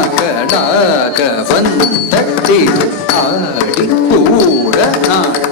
நாக நாக வந்தட்டி ஆடி பூர நாட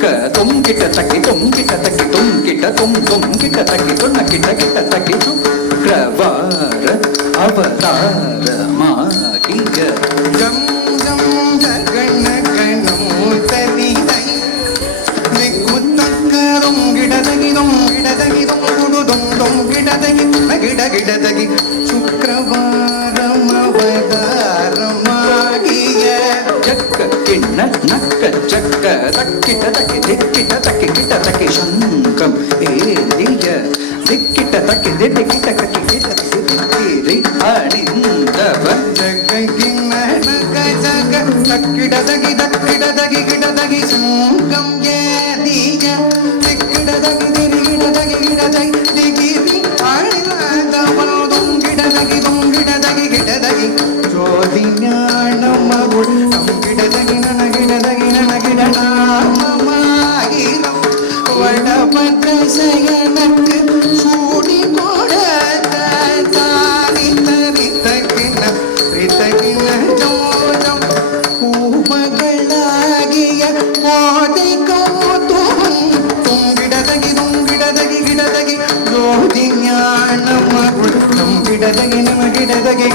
தொக்க தொங்கிட்ட தக்கி தொங்கிட்ட தக்கி தொங்கிட்ட தொம் தொங்கிட்ட தக்கி தொன்ன கிட்ட கிட்ட தக்கி சுக்கரவார அவதாரமாகிய. கம் கம் ஜகண கணம் தரிதை விக்குத்தக்கரும் கிடதகிதம் கிடதகிதம் குடுதம் தொம் கிடதகி கிட கிடதகி. சுக்கரவாரம் அவதாரமாகிய. ஜக்க கிண்ண நக்க ஜக்க 叩き叩き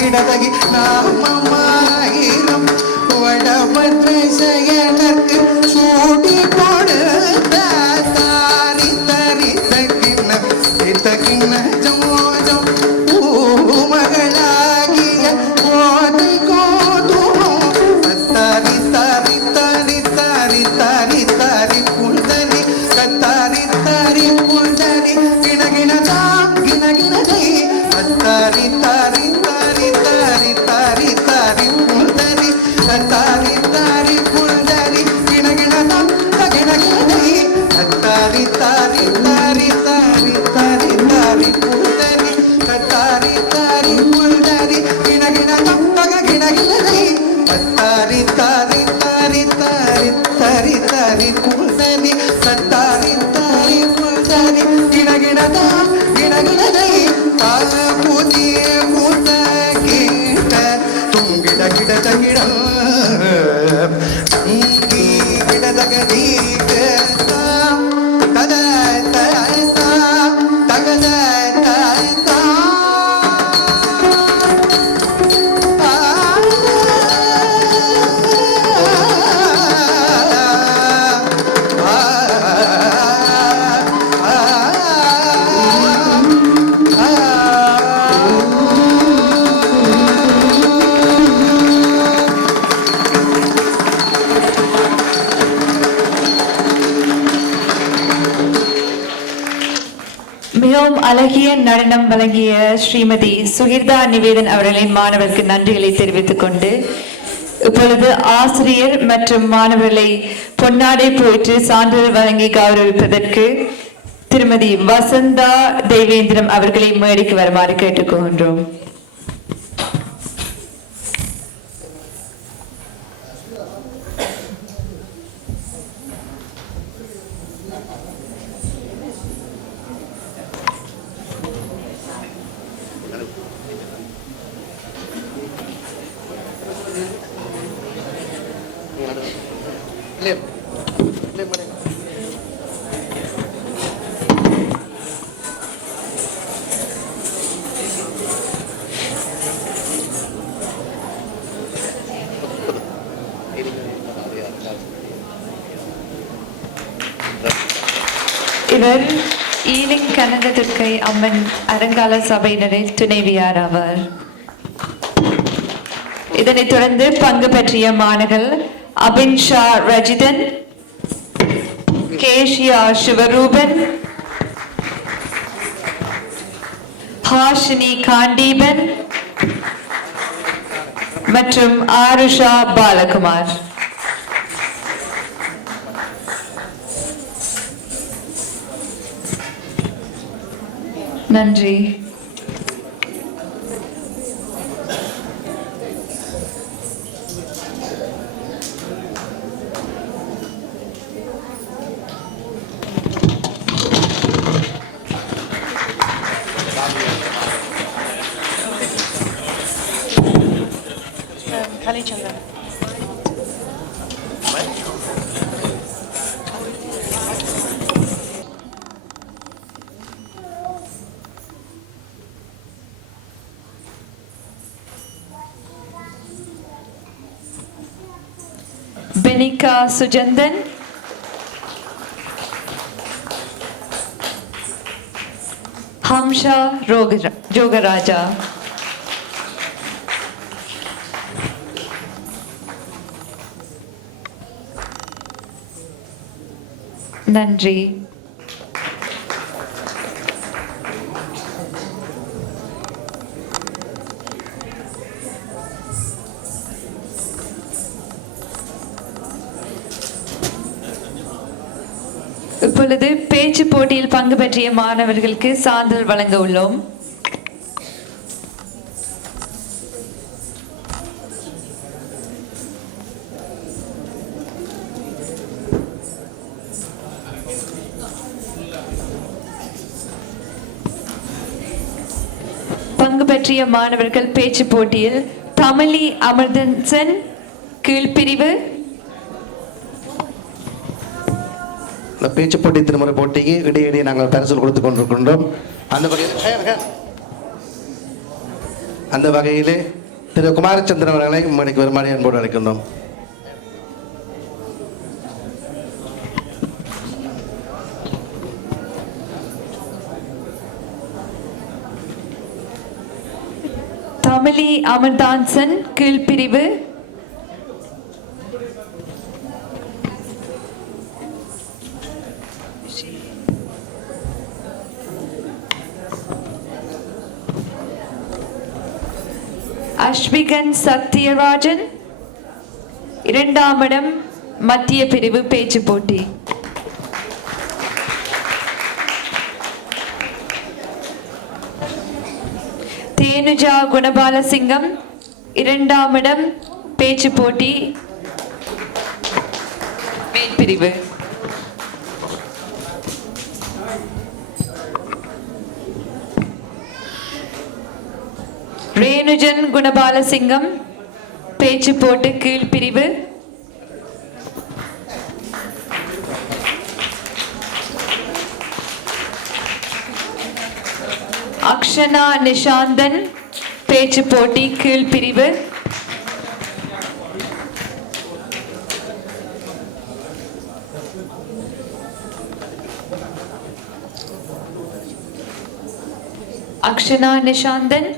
விடதகி நாம் அழகிய நடனம் வழங்கிய ஸ்ரீமதி சுகிர்தா நிவேதன் அவர்களின் மாணவருக்கு நன்றிகளை தெரிவித்துக் கொண்டு இப்பொழுது ஆசிரியர் மற்றும் மாணவர்களை பொன்னாடை போயிட்டு சான்றிதழ் வழங்கி கௌரவிப்பதற்கு திருமதி வசந்தா தேவேந்திரம் அவர்களை மேடைக்கு வருமாறு கேட்டுக்கொண்டோம் இவர் ஈலிங் கனக துர்க்கை அம்மன் அறங்கால சபையினரில் துணைவியார் ஆவார். இதனைத் தொடர்ந்து பங்கு பற்றிய மாணவர்கள் அபின் ஷா ரஜிதன் கேஷியா சிவரூபன் ஹாஷினி காண்டீபன் மற்றும் ஆருஷா பாலகுமார் நன்றி. Benika Sujandan. Hamsha Jogaraja. Nandri. இப்பொழுது பேச்சு போட்டியில் பங்கு பற்றிய மாணவர்களுக்கு சான்றிதழ் வழங்க உள்ளோம். பங்கு பற்றிய மாணவர்கள் பேச்சு போட்டியில் தமிழி அமர்தன்சன் கீழ்பிரிவு பேச்சு போட்டி திருமுறை போட்டிக்கு இடையிடையே நாங்கள் பரிசல் கொடுத்து கொண்டிருக்கின்றோம். அந்த வகையில் அந்த வகையிலே திரு குமாரச்சந்திரன் அவர்களை மணிக்கு வருமானி அன்போடு அழைக்கின்றோம். தமிழி அமர்தான்சன் கீழ்பிரிவு அஸ்விகன் சத்யராஜன். இரண்டாம் இடம் மத்திய பிரிவு பேச்சு போட்டி. தேனுஜா குணபாலசிங்கம் இரண்டாம் இடம் பேச்சு போட்டி. மேற்பிரிவு. ரேணுஜன் குணபாலசிங்கம் பேச்சு போட்டு கீழ்பிரிவு அக்ஷனா நிஷாந்தன் பேச்சு போட்டி கீழ்பிரிவு அக்ஷனா நிஷாந்தன்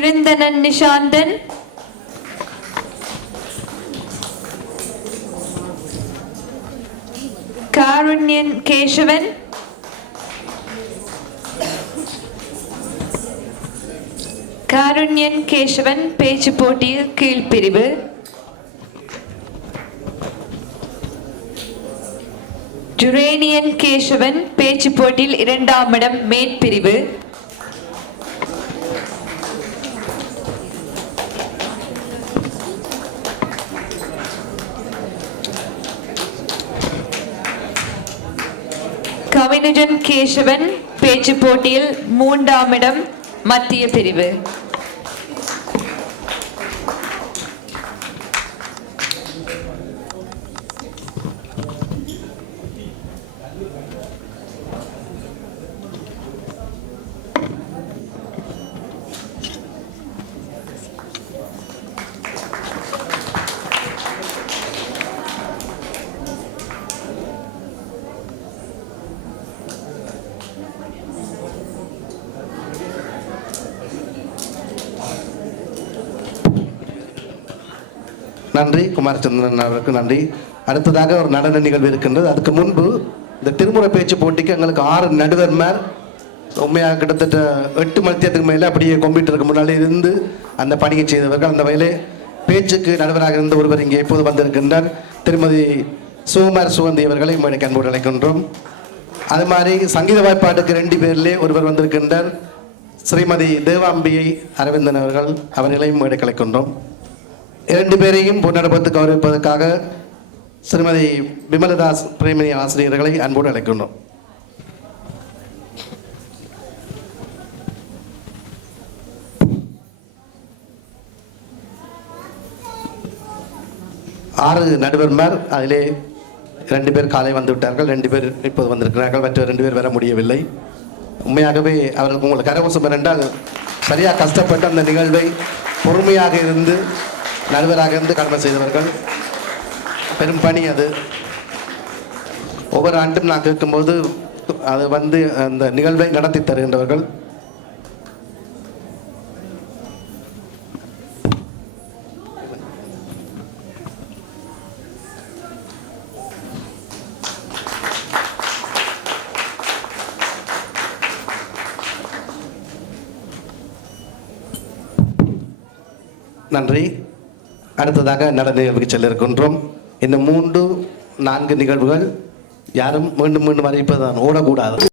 விருந்தனன் நிஷாந்தன் காருண்யன் கேசவன். காருண்யன் கேசவன் பேச்சு போட்டியில் கீழ்பிரிவு ஜுரேனியன் கேசவன் பேச்சு போட்டியில் இரண்டாம் இடம் மேற்பிரிவு. கவினுஜன் கேசவன் பேச்சு போட்டியில் மூன்றாம் இடம் மத்திய பிரிவு. நன்றி. குமாரச்சந்திரன் அவருக்கு நன்றி. அடுத்ததாக ஒரு நடன நிகழ்வு இருக்கின்றது. அதுக்கு முன்பு இந்த திருமுறை பேச்சு போட்டிக்கு எங்களுக்கு ஆறு நடுவர்மார் உண்மையாக கிட்டத்தட்ட எட்டு மத்தியத்துக்கு மேலே அப்படியே கம்ப்யூட்டருக்கு முன்னாலே இருந்து அந்த பணியை செய்தவர்கள். அந்த வகையிலே பேச்சுக்கு நடுவராக இருந்த ஒருவர் இங்கே எப்போது வந்திருக்கின்றார். திருமதி சுகுமார் சுகந்தி அவர்களை மேடைக்கு அன்போடு அழைக்கின்றோம். அது மாதிரி சங்கீத வாய்ப்பாட்டுக்கு ரெண்டு பேர்லே ஒருவர் வந்திருக்கின்றார். ஸ்ரீமதி தேவாம்பியை அரவிந்தன் அவர்கள் அவர்களையும் மேடைக்கு அழைக்கின்றோம். இரண்டு பேரையும் பொன்னடப்பத்து கௌரவிப்பதற்காக திருமதி விமலதாஸ் பிரேமணி ஆசிரியர்களை அன்போடு அழைக்கின்றோம். ஆறு நடுவர்மார் அதிலே ரெண்டு பேர் காலை வந்து விட்டார்கள் ரெண்டு பேர் இப்போது வந்திருக்கிறார்கள் மற்ற ரெண்டு பேர் வர முடியவில்லை. உண்மையாகவே அவர்களுக்கு உங்களுக்கு கரவசம் என்றால் சரியாக கஷ்டப்பட்டு அந்த நிகழ்வை பொறுமையாக இருந்து நடுவராக இருந்து கடமை செய்தவர்கள். பெரும் பணி அது. ஒவ்வொரு ஆண்டும் நான் கேட்கும்போது அது வந்து அந்த நிகழ்வை நடத்தி தருகின்றவர்கள். நன்றி. அடுத்ததாக நடன நிகழ்வுக்கு செல்ல இருக்கின்றோம் இந்த மூன்று நான்கு நிகழ்வுகள் யாரும் மீண்டும் மீண்டும் அறிவிப்பதுதான். ஓடக்கூடாது.